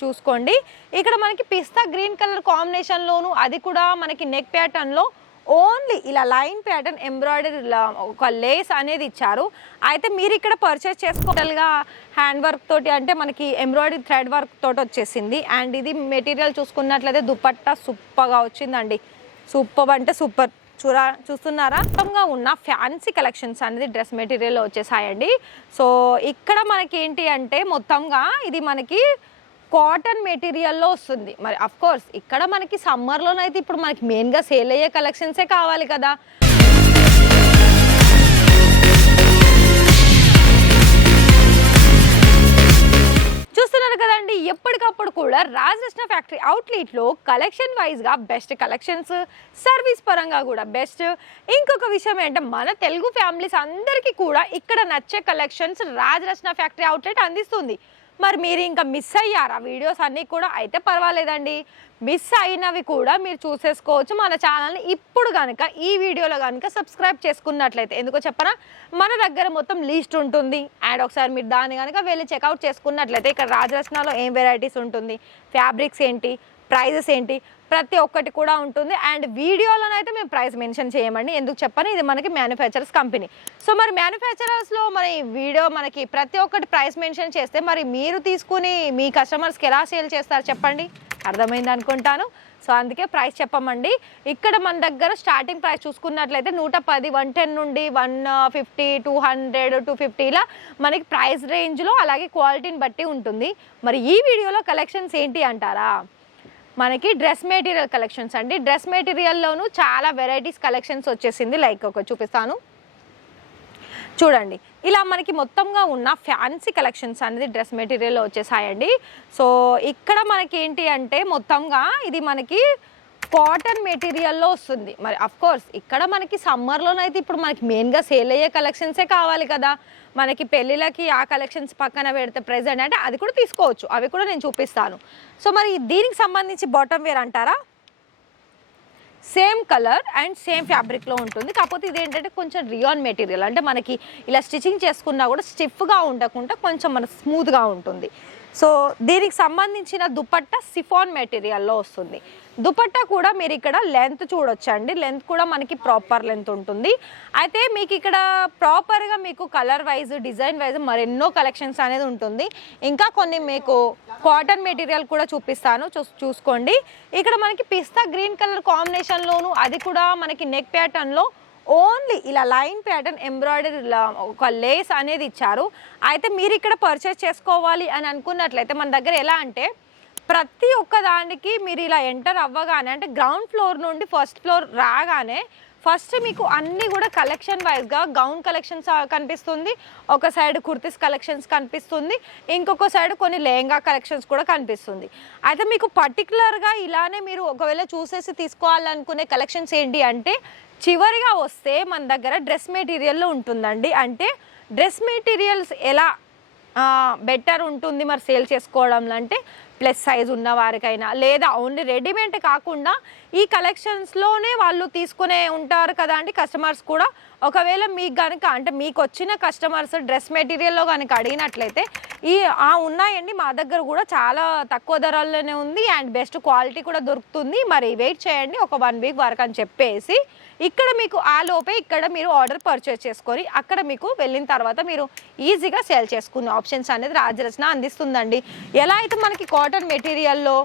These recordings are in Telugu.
చూసుకోండి. ఇక్కడ మనకి పిస్తా గ్రీన్ కలర్ కాంబినేషన్లోను అది కూడా మనకి నెక్ ప్యాటర్న్లో ఓన్లీ ఇలా లైన్ ప్యాటర్న్ ఎంబ్రాయిడరీ ఒక లేస్ అనేది ఇచ్చారు. అయితే మీరు ఇక్కడ పర్చేస్ చేసుకోగలగా హ్యాండ్ వర్క్ తోటి అంటే మనకి ఎంబ్రాయిడరీ థ్రెడ్ వర్క్ తోటి వచ్చేసింది. అండ్ ఇది మెటీరియల్ చూసుకున్నట్లయితే దుపట్టా సూపర్గా వచ్చిందండి. సూపర్ అంటే సూపర్. చూరా చూస్తున్నారా? మొత్తంగా ఉన్న ఫ్యాన్సీ కలెక్షన్స్ అనేది డ్రెస్ మెటీరియల్ వచ్చేసాయండి. సో ఇక్కడ మనకి ఏంటి అంటే మొత్తంగా ఇది మనకి కాటన్ మెటీరియల్లో వస్తుంది. మరి అఫ్ కోర్స్ ఇక్కడ మనకి సమ్మర్లోనైతే ఇప్పుడు మనకి మెయిన్గా సేల్ అయ్యే కలెక్షన్సే కావాలి కదా? చూస్తున్నారు కదండి ఎప్పటికప్పుడు కూడా రాజకృష్ణ ఫ్యాక్టరీ అవుట్లెట్లో కలెక్షన్ వైజ్గా బెస్ట్ కలెక్షన్స్ సర్వీస్ పరంగా కూడా బెస్ట్ ఇంకొక విషయం ఏంటంటే మన తెలుగు ఫ్యామిలీస్ అందరికీ కూడా ఇక్కడ నచ్చే కలెక్షన్స్ రాజరత్న ఫ్యాక్టరీ అవుట్లెట్ అందిస్తుంది. మరి మీరు ఇంకా మిస్ అయ్యారా? వీడియోస్ అన్నీ కూడా అయితే పర్వాలేదండి. మిస్ అయినవి కూడా మీరు చూసేసుకోవచ్చు మన ఛానల్ని ఇప్పుడు కనుక ఈ వీడియోలో కనుక సబ్స్క్రైబ్ చేసుకున్నట్లయితే ఎందుకో చెప్పనా? మన దగ్గర మొత్తం లీస్ట్ ఉంటుంది. అండ్ ఒకసారి మీరు దాన్ని కనుక వెళ్ళి చెక్అవుట్ చేసుకున్నట్లయితే ఇక్కడ రాజరత్నాలో ఏం వెరైటీస్ ఉంటుంది? ఫ్యాబ్రిక్స్ ఏంటి? ప్రైజెస్ ఏంటి? ప్రతి ఒక్కటి కూడా ఉంటుంది. అండ్ వీడియోలోనైతే మేము ప్రైస్ మెన్షన్ చేయమండి. ఎందుకు చెప్పని? ఇది మనకి మ్యానుఫ్యాక్చరర్స్ కంపెనీ. సో మరి మ్యానుఫ్యాక్చరర్స్లో మరి వీడియో మనకి ప్రతి ఒక్కటి ప్రైస్ మెన్షన్ చేస్తే మరి మీరు తీసుకుని మీ కస్టమర్స్కి ఎలా సేల్ చేస్తారు చెప్పండి? అర్థమైంది అనుకుంటాను. సో అందుకే ప్రైస్ చెప్పమండి. ఇక్కడ మన దగ్గర స్టార్టింగ్ ప్రైస్ చూసుకున్నట్లయితే నూట పది వన్ టెన్ నుండి one fifty two hundred two ఫిఫ్టీలా మనకి ప్రైస్ రేంజ్లో అలాగే క్వాలిటీని బట్టి ఉంటుంది. మరి ఈ వీడియోలో కలెక్షన్స్ ఏంటి అంటారా? మనకి డ్రెస్ మెటీరియల్ కలెక్షన్స్ అండి. డ్రెస్ మెటీరియల్లోనూ చాలా వెరైటీస్ కలెక్షన్స్ వచ్చేసింది. లైక్ ఒక చూపిస్తాను. చూడండి. ఇలా మనకి మొత్తంగా ఉన్న ఫ్యాన్సీ కలెక్షన్స్ అనేది డ్రెస్ మెటీరియల్ వచ్చేసాయండి. సో ఇక్కడ మనకి ఏంటి అంటే మొత్తంగా ఇది మనకి కాటన్ మెటీరియల్లో వస్తుంది. మరి అఫ్ కోర్స్ ఇక్కడ మనకి సమ్మర్లోనైతే ఇప్పుడు మనకి మెయిన్గా సేల్ అయ్యే కలెక్షన్సే కావాలి కదా. మనకి పెళ్ళిళ్ళకి ఆ కలెక్షన్స్ పక్కన పెడితే ప్రెజెంట్ అంటే అది కూడా తీసుకోవచ్చు. అవి కూడా నేను చూపిస్తాను. సో మరి దీనికి సంబంధించి బాటమ్ వేర్ అంటారా? సేమ్ కలర్ అండ్ సేమ్ ఫ్యాబ్రిక్లో ఉంటుంది. కాకపోతే ఇది ఏంటంటే కొంచెం రియాన్ మెటీరియల్ అంటే మనకి ఇలా స్టిచ్చింగ్ చేసుకున్నా కూడా స్టిఫ్గా ఉండకుండా కొంచెం మన స్మూత్గా ఉంటుంది. సో దీనికి సంబంధించిన దుపట్టా సిఫాన్ మెటీరియల్లో వస్తుంది. దుపట్టా కూడా మీరు ఇక్కడ లెంత్ చూడొచ్చండి. లెంత్ కూడా మనకి ప్రాపర్ లెంత్ ఉంటుంది. అయితే మీకు ఇక్కడ ప్రాపర్గా మీకు కలర్ వైజ్ డిజైన్ వైజ్ మరెన్నో కలెక్షన్స్ అనేది ఉంటుంది. ఇంకా కొన్ని మీకు కాటన్ మెటీరియల్ కూడా చూపిస్తాను. చూసుకోండి. ఇక్కడ మనకి పిస్తా గ్రీన్ కలర్ కాంబినేషన్లోను అది కూడా మనకి నెక్ ప్యాటర్న్లో ఓన్లీ ఇలా లైన్ ప్యాటర్న్ ఎంబ్రాయిడరీ ఒక లేస్ అనేది ఇచ్చారు. అయితే మీరు ఇక్కడ పర్చేస్ చేసుకోవాలి అని అనుకున్నట్లయితే మన దగ్గర ఎలా అంటే ప్రతి ఒక్క దానికి మీరు ఇలా ఎంటర్ అవ్వగానే అంటే గ్రౌండ్ ఫ్లోర్ నుండి ఫస్ట్ ఫ్లోర్ రాగానే ఫస్ట్ మీకు అన్నీ కూడా కలెక్షన్ వైజ్గా గౌన్ కలెక్షన్స్ కనిపిస్తుంది. ఒక సైడ్ కుర్తీస్ కలెక్షన్స్ కనిపిస్తుంది. ఇంకొక సైడ్ కొన్ని లెహంగా కలెక్షన్స్ కూడా కనిపిస్తుంది. అయితే మీకు పర్టికులర్గా ఇలానే మీరు ఒకవేళ చూసేసి తీసుకోవాలనుకునే కలెక్షన్స్ ఏంటి అంటే చివరిగా వస్తే మన దగ్గర డ్రెస్ మెటీరియల్లో ఉంటుందండి. అంటే డ్రెస్ మెటీరియల్స్ ఎలా బెటర్ ఉంటుంది మరి సేల్ చేసుకోవడంలో అంటే ప్లస్ సైజ్ ఉన్న వారికైనా లేదా ఓన్లీ రెడీమేడ్ కాకుండా ఈ కలెక్షన్స్లోనే వాళ్ళు తీసుకునే ఉంటారు కదా అండి కస్టమర్స్ కూడా. ఒకవేళ మీకు కనుక అంటే మీకు వచ్చిన కస్టమర్స్ డ్రెస్ మెటీరియల్లో కనుక అడిగినట్లయితే ఈ ఆ ఉన్నాయండి మా దగ్గర కూడా చాలా తక్కువ ధరల్లోనే ఉంది. అండ్ బెస్ట్ క్వాలిటీ కూడా దొరుకుతుంది. మరి వెయిట్ చేయండి. ఒక వన్ వీక్ వరకు అని చెప్పేసి ఇక్కడ మీకు ఆ లోపే ఇక్కడ మీరు ఆర్డర్ పర్చేస్ చేసుకొని అక్కడ మీకు వెళ్ళిన తర్వాత మీరు ఈజీగా సేల్ చేసుకునే ఆప్షన్స్ అనేది రాజరచన అందిస్తుందండి. ఎలా అయితే మనకి కాటన్ మెటీరియల్లో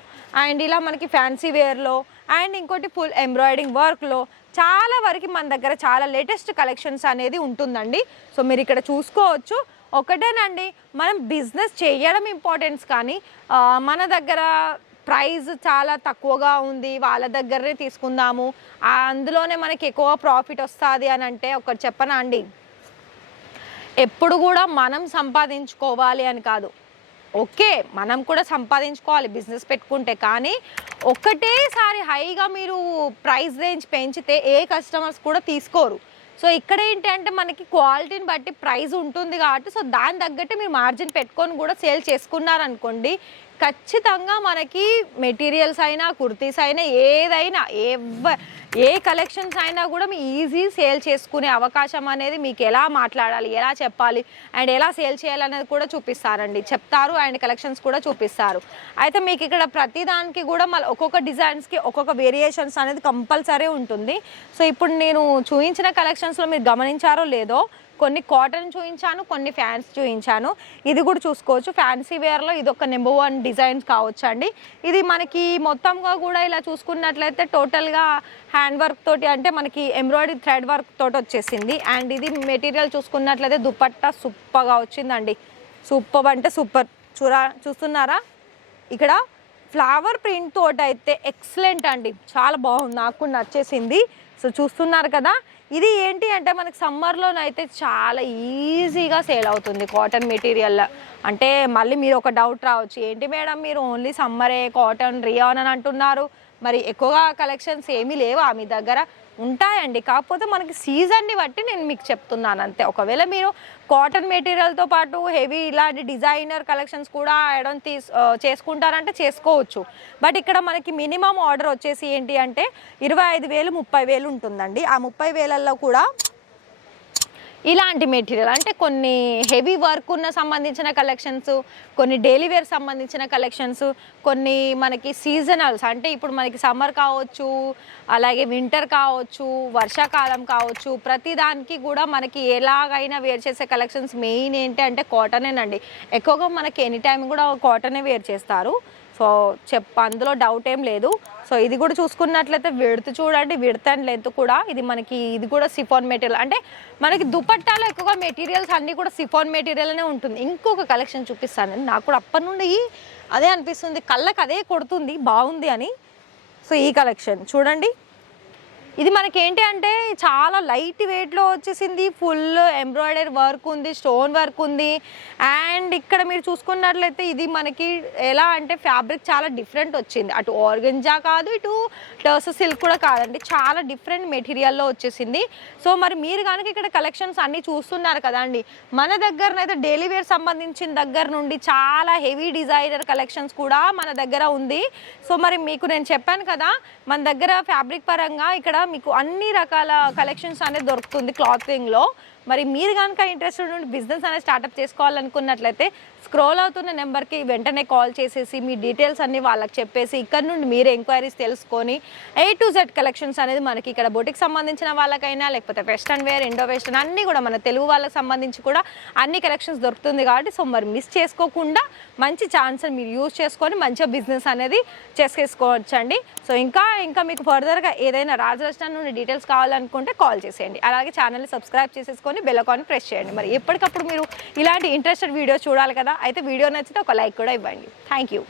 అండ్ ఇలా మనకి ఫ్యాన్సీ వేర్లో అండ్ ఇంకోటి ఫుల్ ఎంబ్రాయిడింగ్ వర్క్లో చాలా వరకు మన దగ్గర చాలా లేటెస్ట్ కలెక్షన్స్ అనేది ఉంటుందండి. సో మీరు ఇక్కడ చూసుకోవచ్చు. ఒకటేనండి మనం బిజినెస్ చేయడం ఇంపార్టెన్స్ కానీ మన దగ్గర ప్రైస్ చాలా తక్కువగా ఉంది వాళ్ళ దగ్గరనే తీసుకుందాము. అందులోనే మనకి ఎక్కువ ప్రాఫిట్ వస్తుంది అని అంటే ఒకటి చెప్పనా అండి? ఎప్పుడు కూడా మనం సంపాదించుకోవాలి అని కాదు. ఓకే మనం కూడా సంపాదించుకోవాలి బిజినెస్ పెట్టుకుంటే. కానీ ఒకటేసారి హైగా మీరు ప్రైస్ రేంజ్ పెంచితే ఏ కస్టమర్స్ కూడా తీసుకోరు. సో ఇక్కడ ఏంటంటే మనకి క్వాలిటీని బట్టి ప్రైస్ ఉంటుంది కాబట్టి సో దాని తగ్గట్టు మీరు మార్జిన్ పెట్టుకొని కూడా సేల్ చేసుకున్నారనుకోండి ఖచ్చితంగా మనకి మెటీరియల్స్ అయినా కుర్తీస్ అయినా ఏదైనా ఎవ ఏ కలెక్షన్స్ అయినా కూడా మీ ఈజీ సేల్ చేసుకునే అవకాశం అనేది మీకు ఎలా మాట్లాడాలి ఎలా చెప్పాలి అండ్ ఎలా సేల్ చేయాలనేది కూడా చూపిస్తారండి. చెప్తారు అండ్ కలెక్షన్స్ కూడా చూపిస్తారు. అయితే మీకు ఇక్కడ ప్రతి దానికి కూడా మళ్ళీ ఒక్కొక్క డిజైన్స్కి ఒక్కొక్క వేరియేషన్స్ అనేది కంపల్సరీ ఉంటుంది. సో ఇప్పుడు నేను చూపించిన కలెక్షన్స్లో మీరు గమనించారో లేదో కొన్ని కాటన్ చూపించాను కొన్ని ఫ్యాన్స్ చూపించాను ఇది కూడా చూసుకోవచ్చు. ఫ్యాన్సీ వేర్లో ఇది ఒక నెంబర్ వన్ డిజైన్స్ కావచ్చు అండి ఇది మనకి మొత్తంగా కూడా ఇలా చూసుకున్నట్లయితే టోటల్గా హ్యాండ్ వర్క్ తోటి అంటే మనకి ఎంబ్రాయిడరీ థ్రెడ్ వర్క్ తోటి వచ్చేసింది. అండ్ ఇది మెటీరియల్ చూసుకున్నట్లయితే దుపట్టా సూపర్గా వచ్చిందండి. సూపర్ అంటే సూపర్ చూరా చూస్తున్నారా? ఇక్కడ ఫ్లవర్ ప్రింట్ తోటి అయితే ఎక్సలెంట్ అండి. చాలా బాగుంది. నాకు నచ్చేసింది. సో చూస్తున్నారు కదా ఇది ఏంటి అంటే మనకి సమ్మర్లోనైతే చాలా ఈజీగా సేల్ అవుతుంది కాటన్ మెటీరియల్. అంటే మళ్ళీ మీరు ఒక డౌట్ రావచ్చు ఏంటి మేడం మీరు ఓన్లీ సమ్మరే కాటన్ రియాన్ అని అంటున్నారు. మరి ఎక్కువగా కలెక్షన్స్ ఏమీ లేవా. మీ దగ్గర ఉంటాయండి. కాకపోతే మనకి సీజన్ని బట్టి నేను మీకు చెప్తున్నాను అంతే. ఒకవేళ మీరు కాటన్ మెటీరియల్తో పాటు హెవీ ఇలాంటి డిజైనర్ కలెక్షన్స్ కూడా యాడ్ తీస్ చేసుకుంటారంటే చేసుకోవచ్చు. బట్ ఇక్కడ మనకి మినిమం ఆర్డర్ వచ్చేసి ఏంటి అంటే ఇరవై ఐదు వేలు ముప్పై వేలు ఉంటుందండి. ఆ ముప్పై వేలల్లో కూడా ఇలాంటి మెటీరియల్ అంటే కొన్ని హెవీ వర్క్ ఉన్న సంబంధించిన కలెక్షన్స్ కొన్ని డైలీ వేర్ సంబంధించిన కలెక్షన్స్ కొన్ని మనకి సీజనల్స్ అంటే ఇప్పుడు మనకి సమ్మర్ కావచ్చు అలాగే వింటర్ కావచ్చు వర్షాకాలం కావచ్చు ప్రతి దానికి కూడా మనకి ఎలాగైనా వేర్ చేసే కలెక్షన్స్ మెయిన్ ఏంటి అంటే కాటనేనండి ఎక్కువగా మనకి ఎనీ టైం కూడా కాటనే వేర్ చేస్తారు. సో చెప్ అందులో డౌట్ ఏం లేదు. సో ఇది కూడా చూసుకున్నట్లయితే విడత చూడండి విడత అండ్ లెంత్ కూడా. ఇది మనకి ఇది కూడా సిఫాన్ మెటీరియల్ అంటే మనకి దుపట్టాలో ఎక్కువగా మెటీరియల్స్ అన్నీ కూడా సిఫాన్ మెటీరియల్నే ఉంటుంది. ఇంకొక కలెక్షన్ చూపిస్తాను. నాకు కూడా అప్పటి నుండి అదే అనిపిస్తుంది. కళ్ళకి అదే కొడుతుంది. బాగుంది అని. సో ఈ కలెక్షన్ చూడండి. ఇది మనకి ఏంటి అంటే చాలా లైట్ వెయిట్లో వచ్చేసింది ఫుల్ ఎంబ్రాయిడరీ వర్క్ ఉంది స్టోన్ వర్క్ ఉంది. అండ్ ఇక్కడ మీరు చూసుకున్నట్లయితే ఇది మనకి ఎలా అంటే ఫ్యాబ్రిక్ చాలా డిఫరెంట్ వచ్చింది. అటు ఆర్గంజా కాదు ఇటు టర్స్ సిల్క్ కూడా కాదండి. చాలా డిఫరెంట్ మెటీరియల్లో వచ్చేసింది. సో మరి మీరు కనుక ఇక్కడ కలెక్షన్స్ అన్నీ చూస్తున్నారు కదండి మన దగ్గరనైతే డైలీ వేర్ సంబంధించిన దగ్గర నుండి చాలా హెవీ డిజైనర్ కలెక్షన్స్ కూడా మన దగ్గర ఉంది. సో మరి మీకు నేను చెప్పాను కదా మన దగ్గర ఫ్యాబ్రిక్ పరంగా ఇక్కడ మీకు అన్ని రకాల కలెక్షన్స్ అనేది దొరుకుతుంది క్లాతింగ్లో మరి మీరు కనుక ఇంట్రెస్టెడ్ ఉండి బిజినెస్ అనేది స్టార్ట్అప్ చేసుకోవాలనుకున్నట్లయితే స్క్రోల్ అవుతున్న నెంబర్కి వెంటనే కాల్ చేసేసి మీ డీటెయిల్స్ అన్ని వాళ్ళకి చెప్పేసి ఇక్కడ నుండి మీరు ఎంక్వైరీస్ తెలుసుకొని ఏ టు జెడ్ కలెక్షన్స్ అనేది మనకి ఇక్కడ బొటిక్ సంబంధించిన వాళ్ళకైనా లేకపోతే వెస్ట్రన్ వేర్ ఇండో వెస్ట్రన్ అన్నీ కూడా మన తెలుగు వాళ్ళకి సంబంధించి కూడా అన్ని కలెక్షన్స్ దొరుకుతుంది కాబట్టి సో మరి మిస్ చేసుకోకుండా మంచి ఛాన్స్ మీరు యూజ్ చేసుకొని మంచిగా బిజినెస్ అనేది చేసేసుకోవచ్చండి సో ఇంకా ఇంకా మీకు ఫర్దర్గా ఏదైనా రాజరచన నుండి డీటెయిల్స్ కావాలనుకుంటే కాల్ చేసేయండి. అలాగే ఛానల్ని సబ్స్క్రైబ్ చేసేసుకొని బెల్ ఐకాన్ ప్రెస్ చేయండి. మరి ఎప్పటికప్పుడు మీరు ఇలాంటి ఇంట్రెస్టెడ్ వీడియోస్ చూడాలి కదా కదా అయితే వీడియో నచ్చితే ఒక లైక్ కూడా ఇవ్వండి. Thank you